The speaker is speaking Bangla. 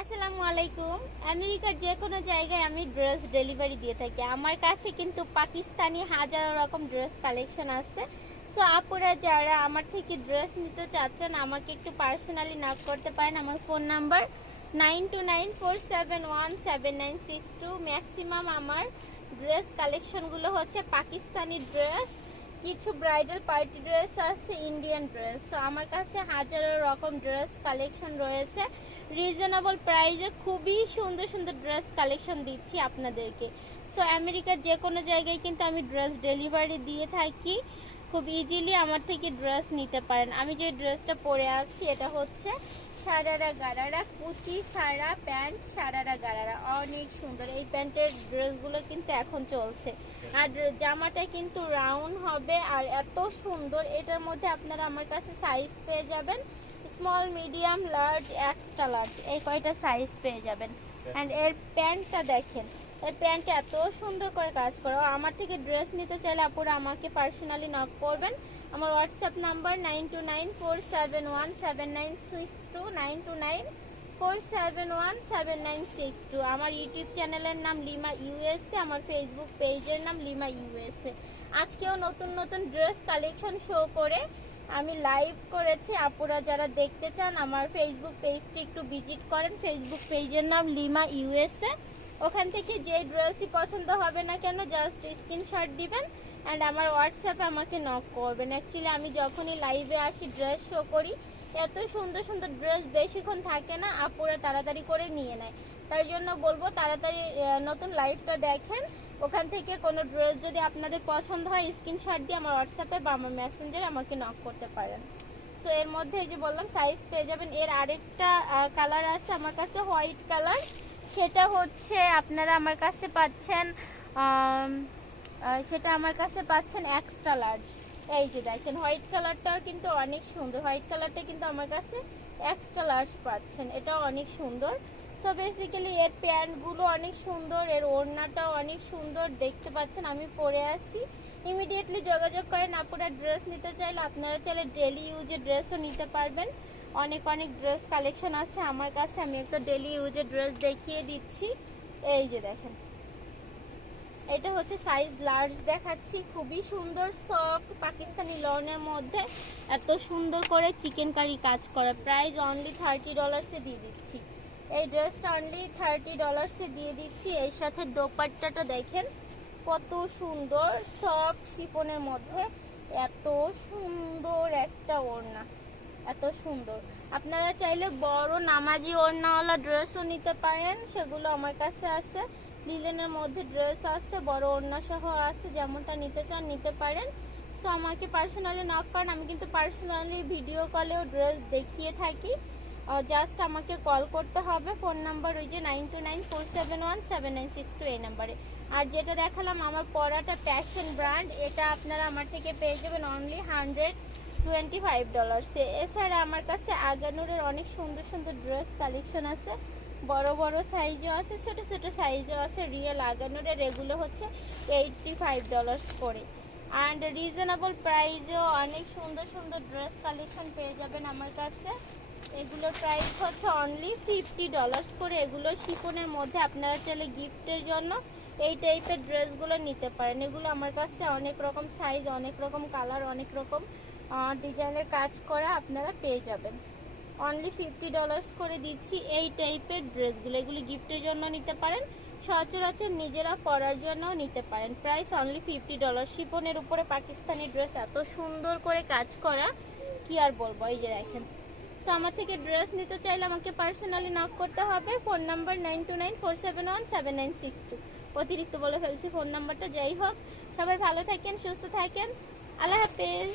আসসালামু আলাইকুম। আমেরিকার যে কোনো জায়গায় আমি ড্রেস ডেলিভারি দিয়ে থাকি। আমার কাছে কিন্তু পাকিস্তানি হাজারো রকম ড্রেস কালেকশন আছে। সো আপুরা যারা আমার থেকে ড্রেস নিতে চাচ্ছেন, আমাকে একটু পার্সোনালি নক করতে পারেন। আমার phone number nine two nine four seven one seven nine six two. Maximum আমার ড্রেস কালেকশনগুলো হচ্ছে পাকিস্তানি ড্রেস। কিছু ব্রাইডাল পার্টি ড্রেস আছে, ইন্ডিয়ান ড্রেস। তো আমার কাছে হাজারো রকম ড্রেস কালেকশন রয়েছে। রিজনেবল প্রাইসে খুবই সুন্দর সুন্দর ড্রেস কালেকশন দিচ্ছি আপনাদেরকে। সো আমেরিকার যে কোনো জায়গায় কিন্তু আমি ড্রেস ডেলিভারি দিয়ে থাকি। খুব ইজিলি আমার থেকে ড্রেস নিতে পারেন। আমি যে ড্রেসটা পরে আছি এটা হচ্ছে সারারা গারারা কুচি সারা প্যান্ট সারারা গারারা। অনেক সুন্দর। এই প্যান্টের ড্রেসগুলো কিন্তু এখন চলছে। আর জামাটা কিন্তু রাউন্ড হবে আর এত সুন্দর। এটার মধ্যে আপনারা আমার কাছে সাইজ পেয়ে যাবেন। Small medium large extra large এই কয়টা সাইজ পেয়ে যাবেন। অ্যান্ড এর প্যান্টটা দেখেন। এই প্যান্টটা এত সুন্দর করে কাজ করো। আমার থেকে ড্রেস নিতে চাইলে আপুরা আমাকে পার্সোনালি নক করবেন। আমার WhatsApp number nine two nine four seven one seven nine six two nine two nine four seven one seven nine six two আমার ইউটিউব চ্যানেলের নাম লিমা ইউএসএ আমার ফেসবুক পেজের নাম লিমা ইউএসএ আজকেও নতুন নতুন ড্রেস কালেকশন শো করে আমি লাইভ করেছি। আপুরা যারা দেখতে চান, আমার ফেসবুক পেজটি একটু ভিজিট করেন। ফেসবুক পেজের নাম লিমা ইউএসএ ওখান থেকে যে ড্রেসই পছন্দ হবে না কেন জাস্ট স্ক্রিনশট দিবেন অ্যান্ড আমার হোয়াটসঅ্যাপে আমাকে নক করবেন। অ্যাকচুয়ালি আমি যখনই লাইভে আসি ড্রেস শো করি, এত সুন্দর সুন্দর ড্রেস বেশিক্ষণ থাকে না, আপুরা তাড়াতাড়ি করে নিয়ে নেয়। তাই জন্য বলব, তাড়াতাড়ি নতুন লাইভটা দেখেন। ওখান থেকে কোনো ড্রেস যদি আপনাদের পছন্দ হয় স্ক্রিনশট দিয়ে আমার হোয়াটসঅ্যাপে বা আমার মেসেঞ্জারে আমাকে নক করতে পারেন। সো এর মধ্যে যে বললাম সাইজ পেয়ে যাবেন। এর আরেকটা কালার আছে আমার কাছে হোয়াইট কালার সেটা হচ্ছে আপনারা আমার কাছে পাচ্ছেন সেটা আমার কাছে পাচ্ছেন এক্সট্রা লার্জ এই যে দেখেন হোয়াইট কালারটাও কিন্তু অনেক সুন্দর। হোয়াইট কালারটা কিন্তু আমার কাছে এক্সট্রা লার্জ পাচ্ছেন। এটাও অনেক সুন্দর। সো বেসিক্যালি এর প্যান্টগুলো অনেক সুন্দর, এর ওড়নাটাও অনেক সুন্দর। দেখতে পাচ্ছেন, আমি পরে আসি। ইমিডিয়েটলি যোগাযোগ করেন আপনারা ড্রেস নিতে চাইলে। আপনারা চাইলে ডেলি ইউজের ড্রেসও নিতে পারবেন। অনেক অনেক ড্রেস কালেকশন আছে আমার কাছে। আমি একটা ডেলি ইউজের ড্রেস দেখিয়ে দিচ্ছি। এই যে দেখেন। এটা হচ্ছে সাইজ লার্জ দেখাচ্ছি। খুবই সুন্দর সফট পাকিস্তানি লনের মধ্যে। এত সুন্দর করে চিকেন কারি কাজ করা। প্রাইস অনলি থার্টি ডলার্সে দিয়ে দিচ্ছি। এই ড্রেসটা অনলি থার্টি ডলার্সে দিয়ে দিচ্ছি। এর সাথে দোপাট্টাটা দেখেন। কত সুন্দর সফট শিপনের মধ্যে। এত সুন্দর একটা ওড়না। এত সুন্দর। আপনারা চাইলে বড় নামাজি ওড়নাওয়ালা ড্রেসও নিতে পারেন, সেগুলো আমার কাছে আছে। লিলেনের মধ্যে ড্রেস আছে, বড় ওড়না সহ আছে, যেমনটা নিতে চান নিতে পারেন। সো আমাকে পার্সোনালি নক করেন, আমি কিন্তু পার্সোনালি ভিডিও কলেও ড্রেস দেখিয়ে থাকি। জাস্ট আমাকে কল করতে হবে ফোন নাম্বার ওই যে nine two nine four seven one seven nine six two এই নাম্বারে আর যেটা দেখালাম, আমার পরাটা প্যাশন ব্র্যান্ড এটা আপনারা আমার থেকে পেয়ে যাবেন অনলি হান্ড্রেড টোয়েন্টি ফাইভ ডলার্সে এছাড়া আমার কাছে আগানুরের অনেক সুন্দর সুন্দর ড্রেস কালেকশন আছে। বড় বড় সাইজও আছে, ছোট ছোট সাইজও আছে। রিয়েল আগানুরের এগুলো হচ্ছে এইটটি ফাইভ ডলার্স করে। অ্যান্ড রিজনেবল প্রাইসেও অনেক সুন্দর সুন্দর ড্রেস কালেকশন পেয়ে যাবেন আমার কাছে। এগুলোর প্রাইস হচ্ছে অনলি ফিফটি ডলার্স করে। এগুলো শিফনের মধ্যে আপনারা চাইলে গিফটের জন্য এই টাইপের ড্রেসগুলো নিতে পারেন। এগুলো আমার কাছে অনেক রকম সাইজ অনেক রকম কালার অনেক রকম ডিজাইনের কাজ করা আপনারা পেয়ে যাবেন। অনলি ফিফটি ডলার্স করে দিচ্ছি এই টাইপের ড্রেসগুলো এগুলি গিফটের জন্য নিতে পারেন, সচরাচর নিজেরা পরার জন্যও নিতে পারেন। প্রাইস অনলি ফিফটি ডলার শিপনের উপরে পাকিস্তানি ড্রেস এত সুন্দর করে কাজ করা, কি আর বলব? এই যে দেখেন। সো আমার থেকে ড্রেস নিতে চাইলে আমাকে পার্সোনালি নক করতে হবে। Phone number nine two nine four seven one seven nine six two অতিরিক্ত বলে ফেলছি ফোন নাম্বারটা যাই হোক। সবাই ভালো থাকেন সুস্থ থাকেন। আল্লাহ হাফেজ।